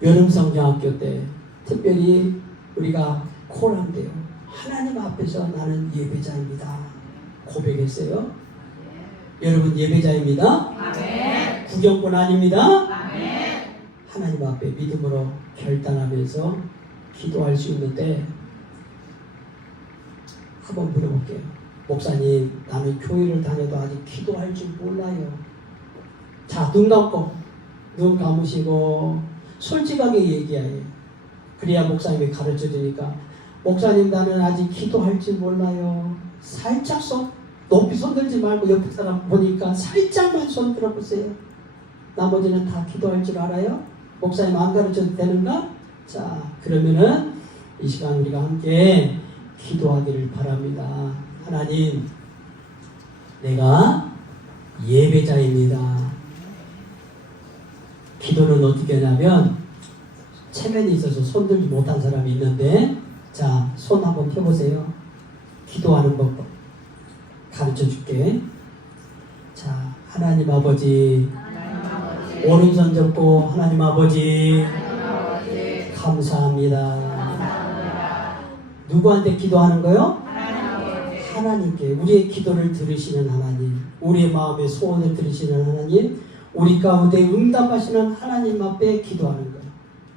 여름성경학교 때 특별히 우리가 콜한데요. 하나님 앞에서 나는 예배자입니다. 고백했어요. 여러분 예배자입니다. 아멘. 구경꾼 아닙니다. 아멘. 하나님 앞에 믿음으로 결단하면서 기도할 수 있는데 한번 물어볼게요. 목사님, 나는 교회를 다녀도 아직 기도할 줄 몰라요. 자, 눈 감으시고 솔직하게 얘기해요. 그래야 목사님이 가르쳐 주니까 목사님, 나는 아직 기도할 줄 몰라요. 살짝 높이 손 들지 말고 옆에 사람 보니까 살짝만 손 들어보세요. 나머지는 다 기도할 줄 알아요? 목사님 안 가르쳐도 되는가? 자, 그러면은 이 시간 우리가 함께 기도하기를 바랍니다. 하나님, 내가 예배자입니다. 기도는 어떻게 하냐면 체면이 있어서 손 들지 못한 사람이 있는데, 자, 손 한번 펴보세요. 기도하는 법 가르쳐 줄게. 자, 하나님 아버지, 오른손 잡고 하나님 아버지, 감사합니다. 누구한테 기도하는 거요? 하나님께. 우리의 기도를 들으시는 하나님, 우리의 마음의 소원을 들으시는 하나님, 우리 가운데 응답하시는 하나님 앞에 기도하는 거예요.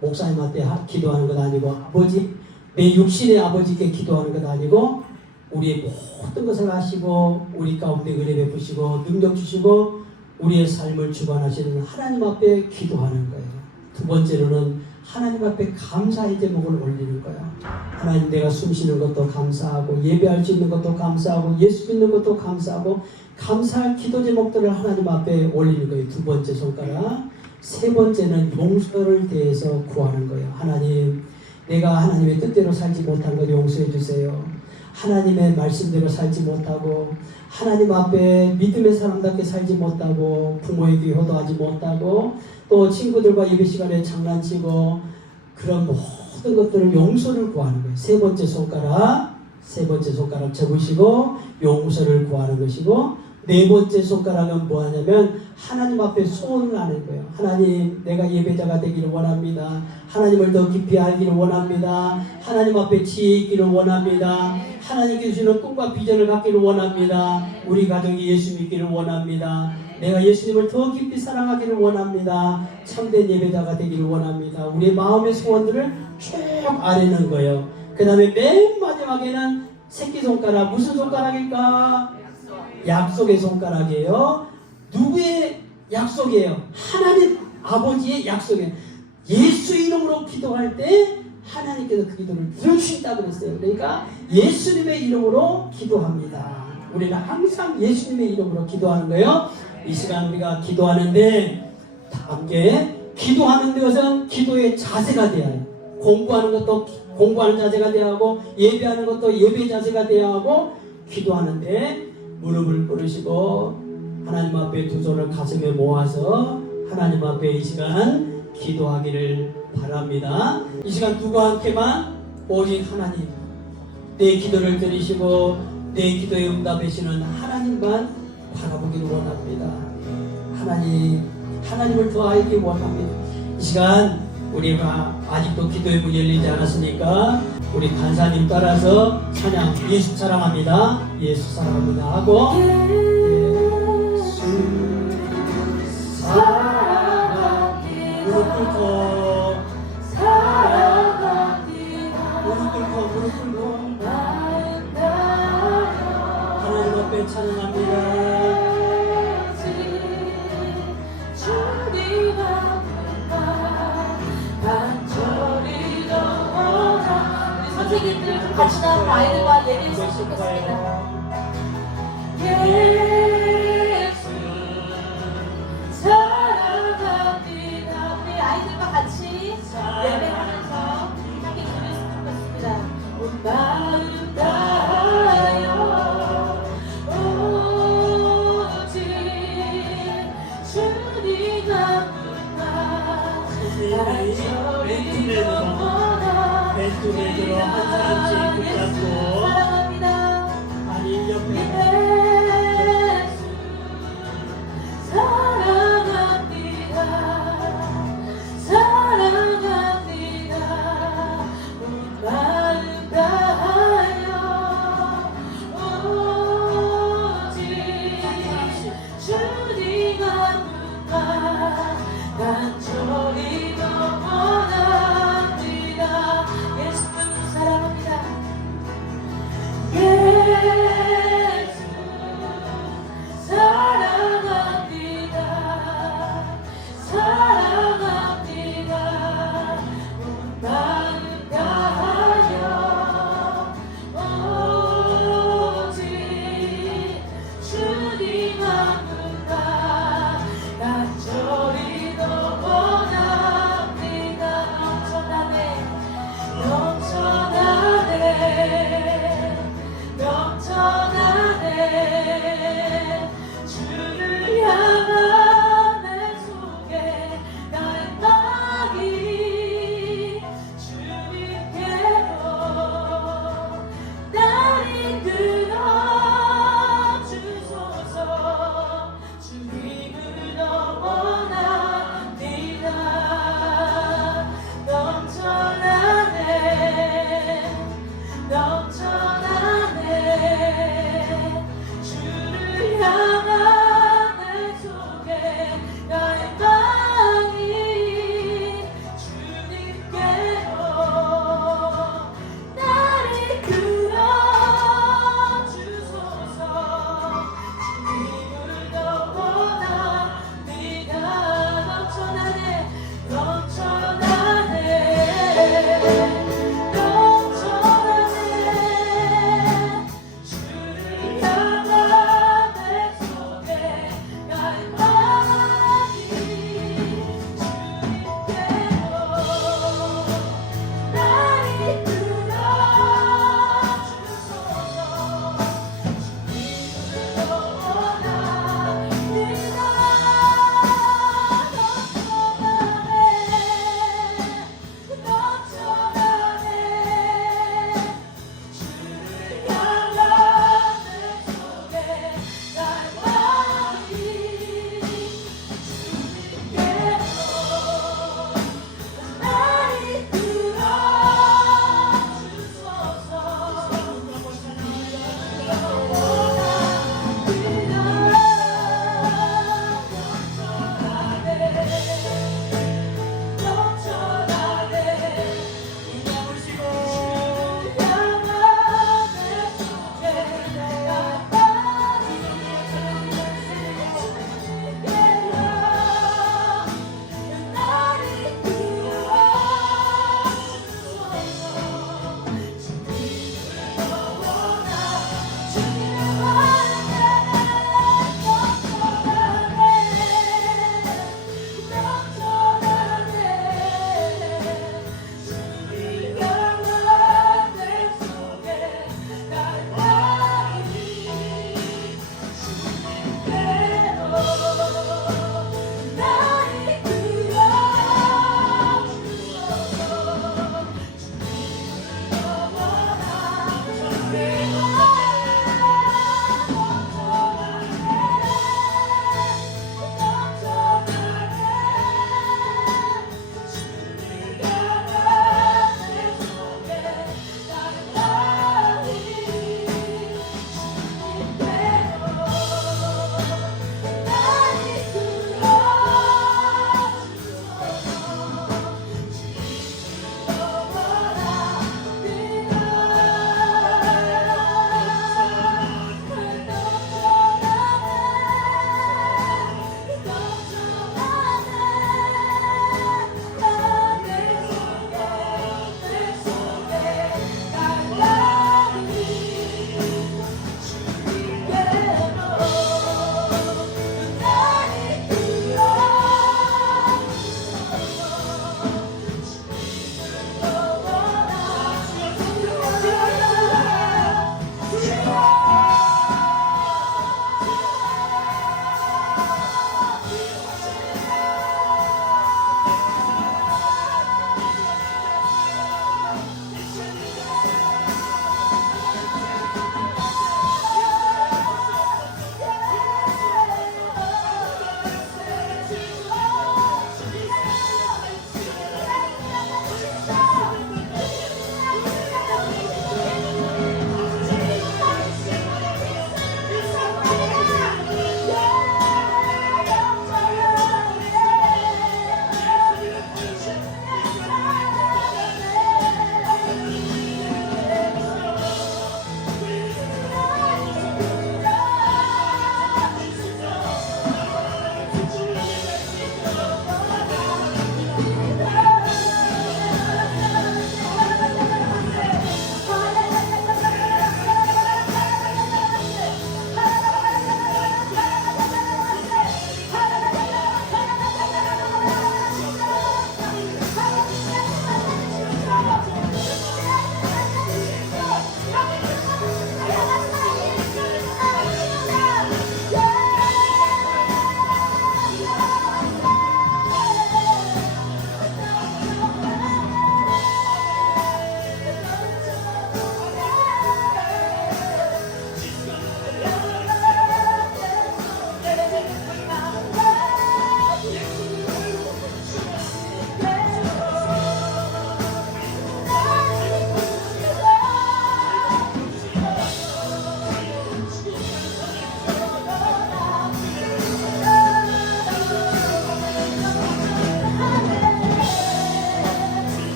목사님한테 기도하는 것 아니고, 아버지, 내 육신의 아버지께 기도하는 것 아니고, 우리의 모든 것을 아시고 우리 가운데 은혜 베푸시고 능력 주시고 우리의 삶을 주관하시는 하나님 앞에 기도하는 거예요. 두 번째로는 하나님 앞에 감사의 제목을 올리는 거야. 하나님, 내가 숨 쉬는 것도 감사하고 예배할 수 있는 것도 감사하고 예수 믿는 것도 감사하고 감사할 기도 제목들을 하나님 앞에 올리는 거예요. 두 번째 손가락. 세 번째는 용서를 대해서 구하는 거예요. 하나님, 내가 하나님의 뜻대로 살지 못한 것 용서해 주세요. 하나님의 말씀대로 살지 못하고 하나님 앞에 믿음의 사람답게 살지 못하고 부모에게 효도하지 못하고 또 친구들과 예배 시간에 장난치고 그런 모든 것들을 용서를 구하는 거예요. 세 번째 손가락 접으시고 용서를 구하는 것이고, 네 번째 손가락은 뭐 하냐면 하나님 앞에 소원을 하는 거예요. 하나님, 내가 예배자가 되기를 원합니다. 하나님을 더 깊이 알기를 원합니다. 하나님 앞에 지혜 있기를 원합니다. 하나님께 주시는 꿈과 비전을 갖기를 원합니다. 우리 가족이 예수 믿기를 원합니다. 내가 예수님을 더 깊이 사랑하기를 원합니다. 참된 예배자가 되기를 원합니다. 우리의 마음의 소원들을 쭉 아뢰는 거예요. 그 다음에 맨 마지막에는 새끼손가락. 무슨 손가락일까? 약속의 손가락이에요. 누구의 약속이에요? 하나님 아버지의 약속이에요. 예수 이름으로 기도할 때 하나님께서 그 기도를 들어주신다고 그랬어요. 그러니까 예수님의 이름으로 기도합니다. 우리는 항상 예수님의 이름으로 기도하는 거예요. 이 시간 우리가 기도하는데 함께 기도하는 것은 기도의 자세가 돼야 해요. 공부하는 것도 공부하는 자세가 돼야 하고 예배하는 것도 예배 자세가 돼야 하고, 기도하는데 무릎을 꿇으시고 하나님 앞에 두 손을 가슴에 모아서 하나님 앞에 이 시간 기도하기를 바랍니다. 이 시간 누구와 함께만? 오직 하나님, 내 기도를 들으시고 내 기도에 응답하시는 하나님만 바라보기를 원합니다. 하나님을 더 알기 원합니다. 이 시간 우리가 아직도 기도의 문이 열리지 않았으니까 우리 간사님 따라서 찬양, 예수 사랑합니다, 예수 사랑합니다 하고, 예수 사랑합니다. 무릎 꿇고 사랑합니다. 무릎 꿇고 하나님 앞에 찬양합니다. 선생님들 좀 같이 나온 아이들과 예배했으면 좋겠습니다. 예수 사랑합니다. 우리 아이들과 같이 예배하면서 함께 기도했으면 좋겠습니다. 온 마음 다하여 오직 주님 한 분만 간절히 영원하 왼쪽으로 한 사람씩 붙잡고 아니 옆에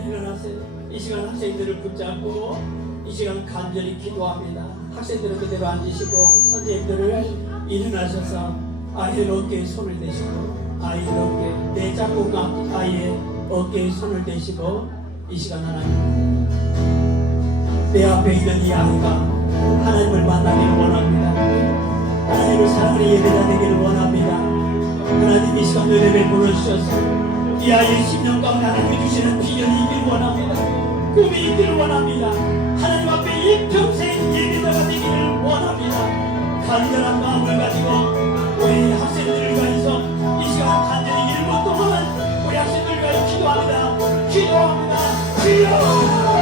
학생들 일어나세요. 이 시간 학생들을 붙잡고 이 시간 간절히 기도합니다. 학생들은 그대로 앉으시고 선생님들을 일어나셔서 아이들 어깨에 손을 대시고 아이들 어깨 내 작은 아이의 어깨에 손을 대시고 이 시간 하나님 내 앞에 있는 이 아이가 하나님을 만나기를 원합니다. 하나님을 사랑하는 예배가 되기를 원합니다. 하나님 이 시간 예배를 보내주셔서 이 아이의 10년 가운데 하나님이 주시는 비전이 있기를 원합니다. 꿈이 있기를 원합니다. 하나님 앞에 이 평생 예배자가 되기를 원합니다. 간절한 마음을 가지고 우리 학생들을 위해서 이 시간 간절히 1분 동안 우리 학생들을 위하여 기도합니다. 기도합니다. 기도.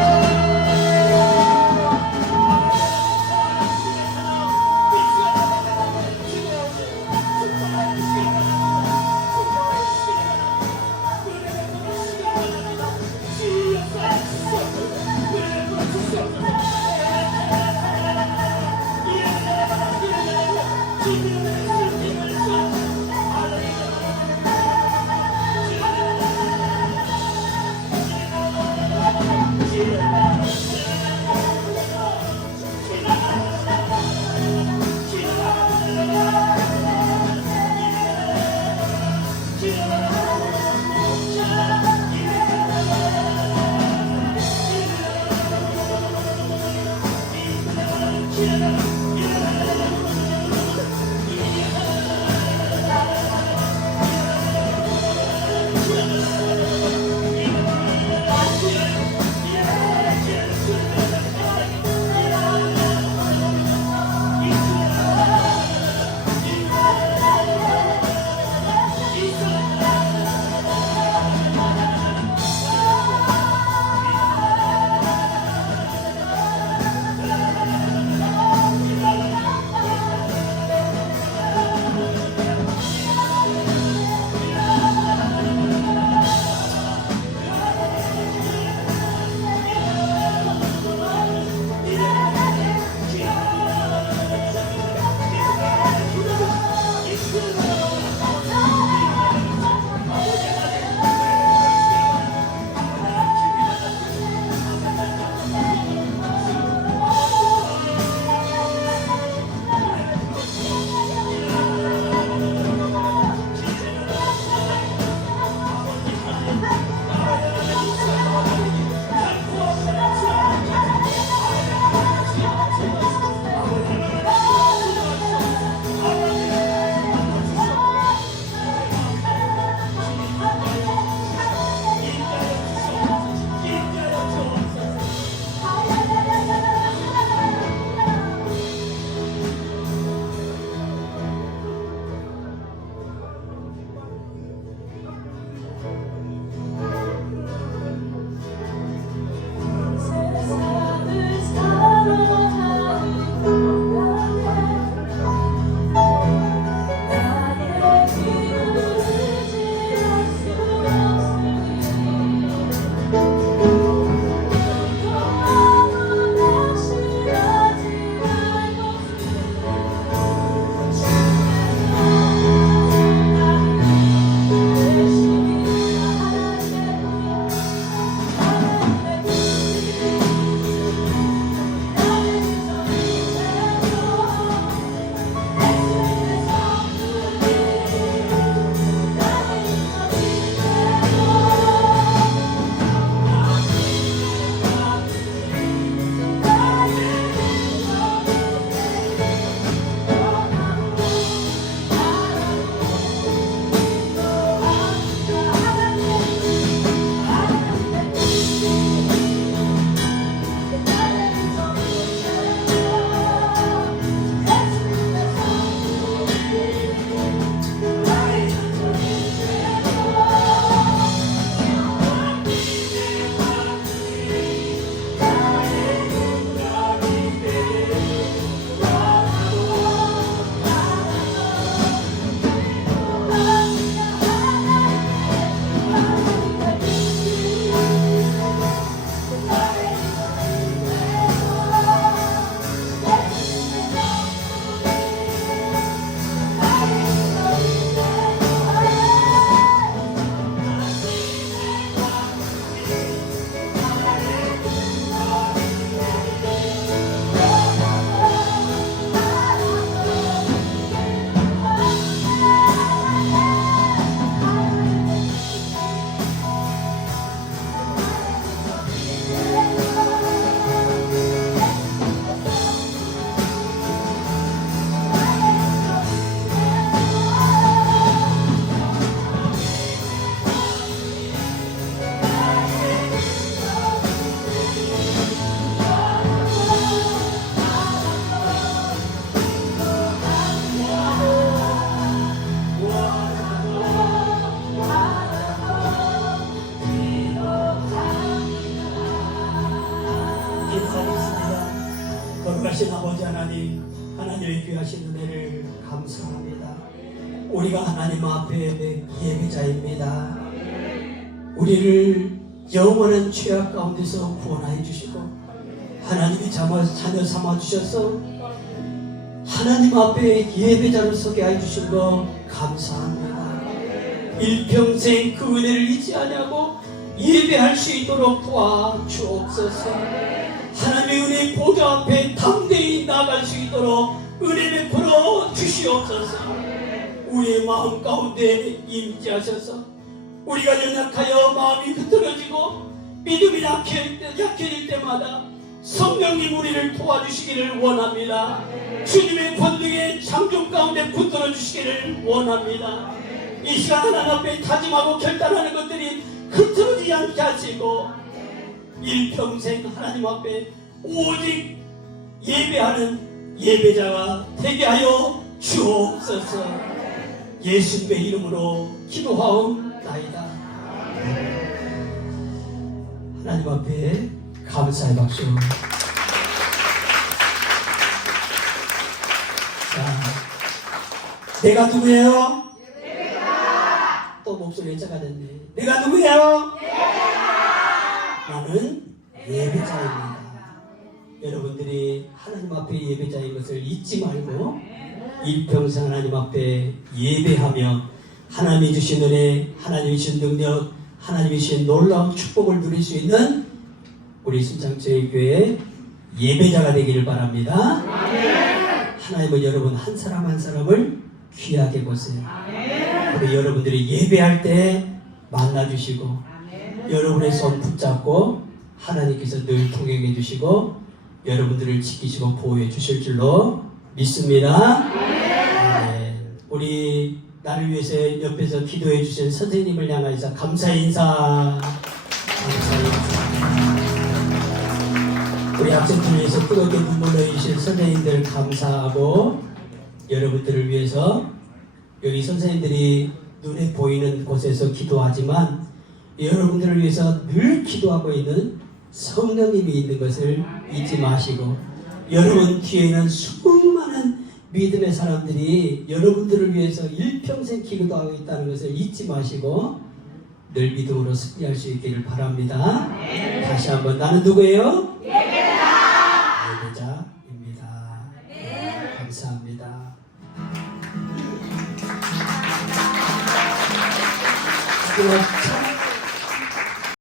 귀하신 아버지 하나님, 하나님의 귀하신 은혜를 감사합니다. 우리가 하나님 앞에 예배자입니다. 우리를 영원한 죄악 가운데서 구원하여 주시고 하나님이 자녀 삼아 주셔서 하나님 앞에 예배자로 서게 해 주신 거 감사합니다. 일평생 그 은혜를 잊지 아니하고 예배할 수 있도록 도와주옵소서. 하나님의 은혜 보좌 앞에 담대히 나갈 수 있도록 은혜 베풀어 주시옵소서. 우리의 마음 가운데 임재하셔서 우리가 연약하여 마음이 흐트러지고 믿음이 약해질 때마다 성령님 우리를 도와주시기를 원합니다. 주님의 권능의 장중 가운데 붙들어 주시기를 원합니다. 이 시간 하나님 앞에 다짐하고 결단하는 것들이 흐트러지지 않게 하시고 일평생 하나님 앞에 오직 예배하는 예배자가 되게 하여 주옵소서. 예수님의 이름으로 기도하옵나이다. 하나님 앞에 감사의 박수. 자, 내가 누구예요? 또 목소리 예자가 됐네. 내가 누구예요? 나는 예배자입니다. 여러분들이 하나님 앞에 예배자인 것을 잊지 말고 일평생 하나님 앞에 예배하며 하나님이 주신 은혜, 하나님이 주신 능력, 하나님이 주신 놀라운 축복을 누릴 수 있는 우리 순창교회 교회 예배자가 되기를 바랍니다. 하나님은 여러분 한 사람 한 사람을 귀하게 보세요. 우리 여러분들이 예배할 때 만나주시고 여러분의 손 붙잡고 하나님께서 늘 동행해 주시고 여러분들을 지키시고 보호해 주실 줄로 믿습니다. 우리 나를 위해서 옆에서 기도해 주신 선생님을 향해서 감사의 인사. 우리 학생들을 위해서 뜨겁게 눈물 흘리신 선생님들 감사하고 여러분들을 위해서 여기 선생님들이 눈에 보이는 곳에서 기도하지만 여러분들을 위해서 늘 기도하고 있는 성령님이 있는 것을 잊지 마시고 여러분 뒤에는 수많은 믿음의 사람들이 여러분들을 위해서 일평생 기도하고 있다는 것을 잊지 마시고 늘 믿음으로 승리할 수 있기를 바랍니다. 다시 한번 나는 누구예요? 예배자입니다. 감사합니다. 자,